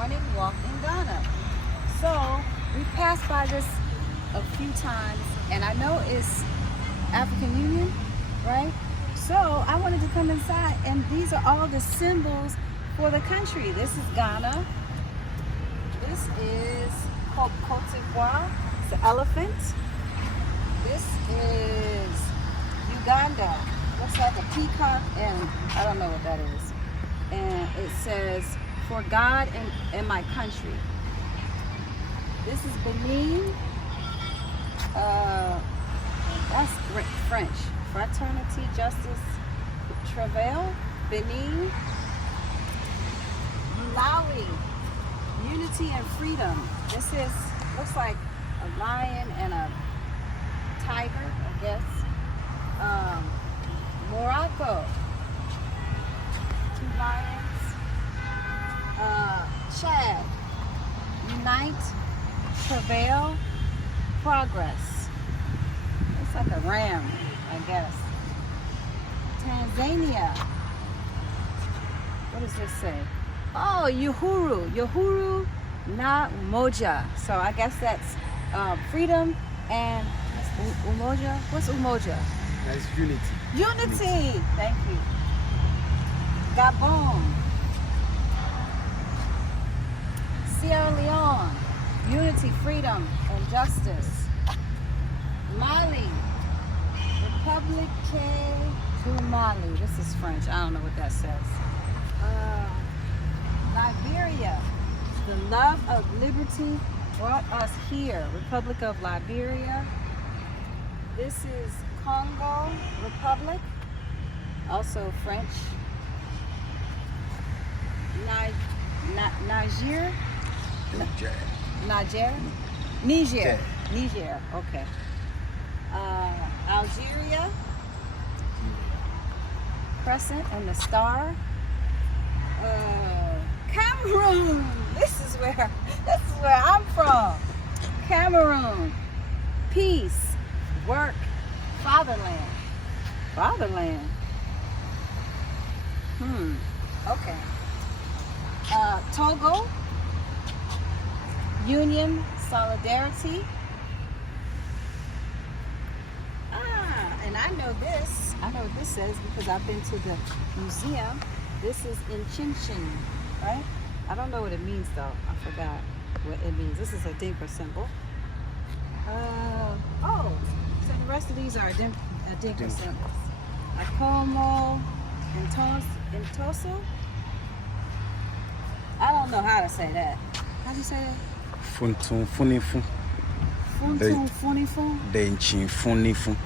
morning walk in Ghana. So we passed by this a few times, and I know it's African Union, right? So I wanted to come inside, and these are all the symbols for the country. This is Ghana. This is Cote d'Ivoire. It's an elephant. This is Uganda. Looks like a peacock, and I don't know what that is. And it says, "For God and my country." This is Benin. That's French. Fraternity, justice, travail. Benin. Malawi. Unity and freedom. This is looks like a lion and a tiger, I guess. Morocco. 2 lions. Chad. Unite, travail, progress. It's like a ram, I guess. Tanzania. What does this say? Oh, Uhuru na Umoja. So I guess that's freedom and Umoja. What's Umoja? That's unity. Unity. Thank you. Gabon. Sierra Leone. Unity, freedom, and justice. Mali. Republique du Mali. This is French. I don't know what that says. Liberia. The love of liberty brought us here. Republic of Liberia. This is Congo Republic. Also French. Niger. Niger. Okay. Algeria. Crescent and the star. Cameroon. This is where I'm from. Cameroon. Peace. Work. Fatherland. Fatherland. Okay. Togo. Union. Solidarity. And I know this. I know what this says because I've been to the museum. This is in Chinchin, right? I don't know what it means though. I forgot what it means. This is a Dinka symbol. So the rest of these are Dinka symbols. Akomo, Intoso. I don't know how to say that. How do you say that? Funtun funifu. Funtun funifu. Denchin funifu.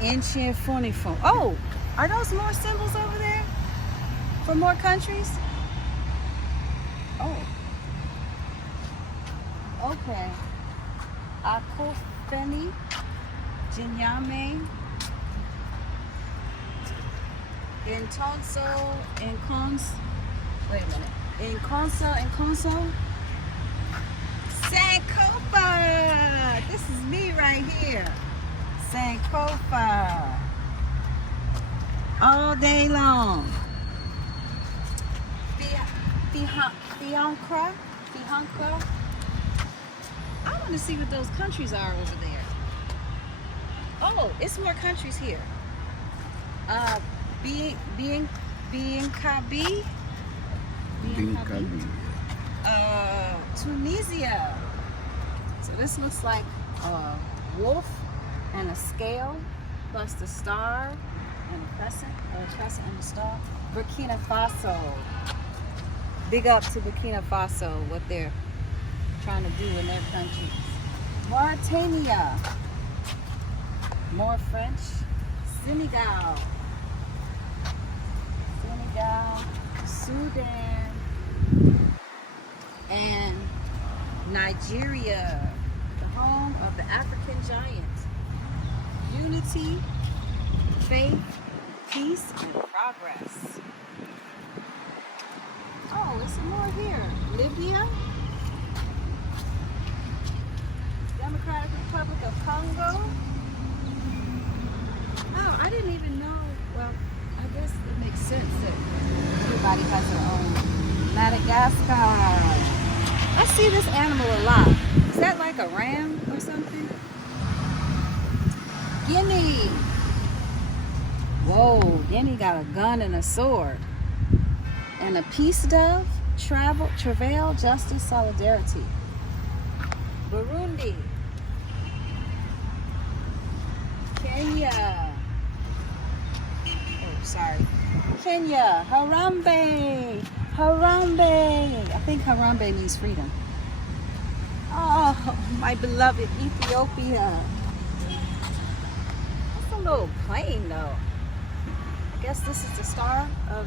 Inchin funifu. Oh, are those more symbols over there? For more countries? Oh. Okay. Akofeni, Jinyame, Intonso, wait a minute. Inconso. Sankofa! This is me right here. Sankofa. All day long. Fiancra. I want to see what those countries are over there. Oh, it's more countries here. Kabi. Tunisia. So this looks like a wolf and a scale, plus the star and a crescent and a star. Burkina Faso. Big up to Burkina Faso, what they're trying to do in their countries. Mauritania. More French. Senegal. Sudan. And Nigeria, the home of the African giant. Unity, faith, peace, and progress. Oh, there's some more here. Libya, Democratic Republic of Congo. Oh, I didn't even know. Well, I guess it makes sense that everybody has their own. Madagascar. see this animal a lot. Is that like a ram or something? Guinea. Whoa, Guinea got a gun and a sword. And a peace dove, travail, justice, solidarity. Burundi. Kenya. Oh, sorry. Kenya. Harambe. Harambe. I think Harambe means freedom. Oh, my beloved Ethiopia. That's a little plane, though. I guess this is the Star of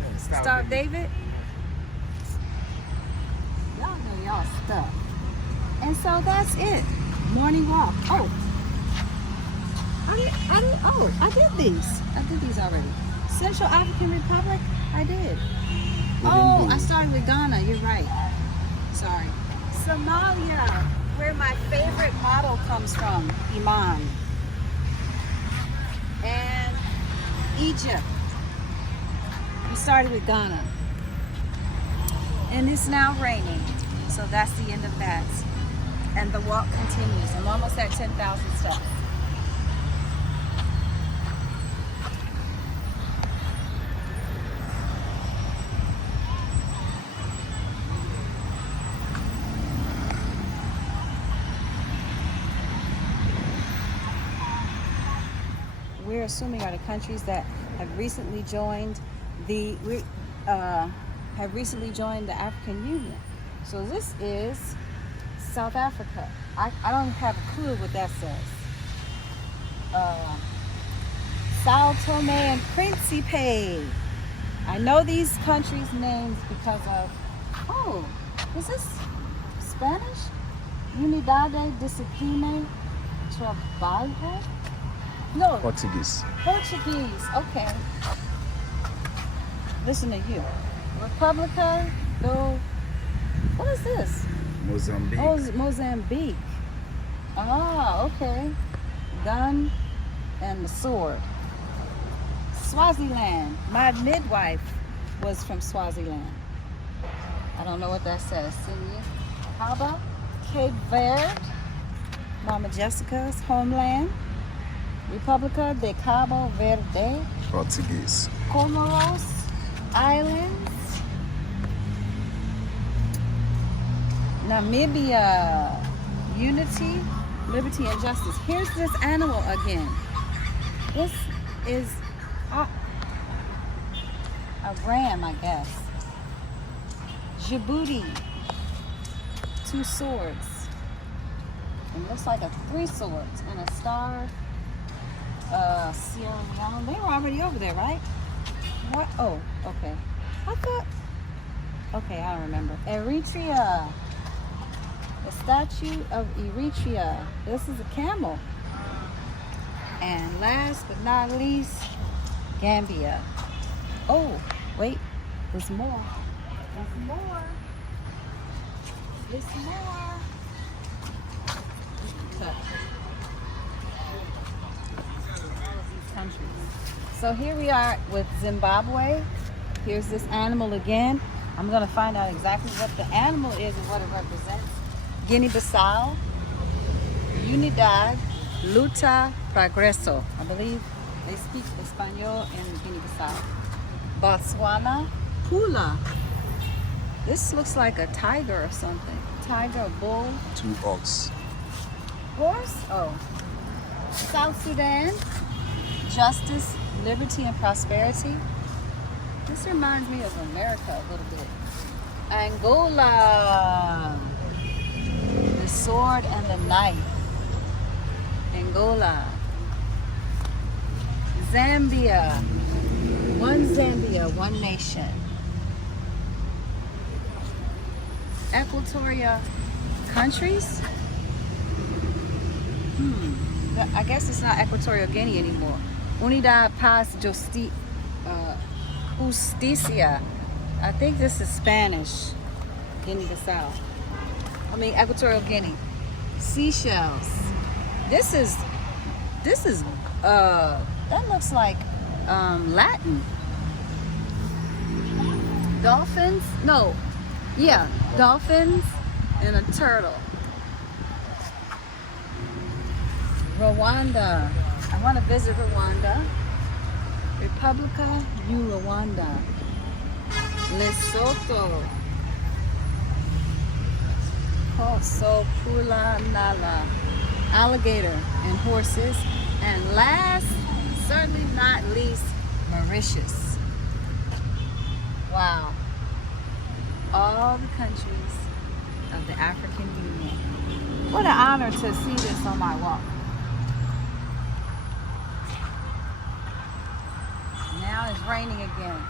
David. Y'all know y'all stuff. And so that's it. Morning walk. Oh. I did these. I did these already. Central African Republic, I did. Oh, I started with Ghana, you're right. Sorry. Somalia, where my favorite model comes from, Iman. And Egypt. We started with Ghana. And it's now raining. So that's the end of that. And the walk continues. I'm almost at 10,000 steps. We're assuming are the countries that have recently joined the African Union. So this is South Africa. I don't have a clue what that says. Sao Tome and Principe. I know these countries' names because of, oh, is this Spanish? Unidade, Disciplina, Trabalho? No. Portuguese. Portuguese, okay. Listen to you. Republica do, what is this? Mozambique. Oh, Mozambique. Ah, okay. Gun and the sword. Swaziland. My midwife was from Swaziland. I don't know what that says. How about Cape Verde? Mama Jessica's homeland. Republica de Cabo Verde. Portuguese. Comoros Islands. Namibia. Unity, liberty, and justice. Here's this animal again. This is a ram, I guess. Djibouti. 2 swords. It looks like 3 swords and a star. Sierra Leone. They were already over there, right? What? Oh, okay. I thought. Okay, I don't remember. Eritrea. The statue of Eritrea. This is a camel. And last but not least, Gambia. Oh, wait. There's more. There's more. There's more. Cut. Countries. So here we are with Zimbabwe. Here's this animal again. I'm going to find out exactly what the animal is and what it represents. Guinea-Bissau, Unidad, Luta, Progreso. I believe they speak Espanol in Guinea-Bissau. Botswana, Pula. This looks like a tiger or something. Tiger, bull. 2 ox. Horse? Oh. South Sudan, justice, liberty, and prosperity. This reminds me of America a little bit. Angola, the sword and the knife. Angola. Zambia, one nation. Equatorial countries? I guess it's not Equatorial Guinea anymore. Unidad Paz Justicia. I think this is Spanish. Guinea-Bissau. I mean Equatorial Guinea. Seychelles. This is that looks like Latin. Dolphins? No. Yeah, dolphins and a turtle. Rwanda. I want to visit Rwanda. Republica du Rwanda. Lesotho. Kosokulanala. Alligator and horses. And last, certainly not least, Mauritius. Wow. All the countries of the African Union. What an honor to see this on my walk. Now it's raining again.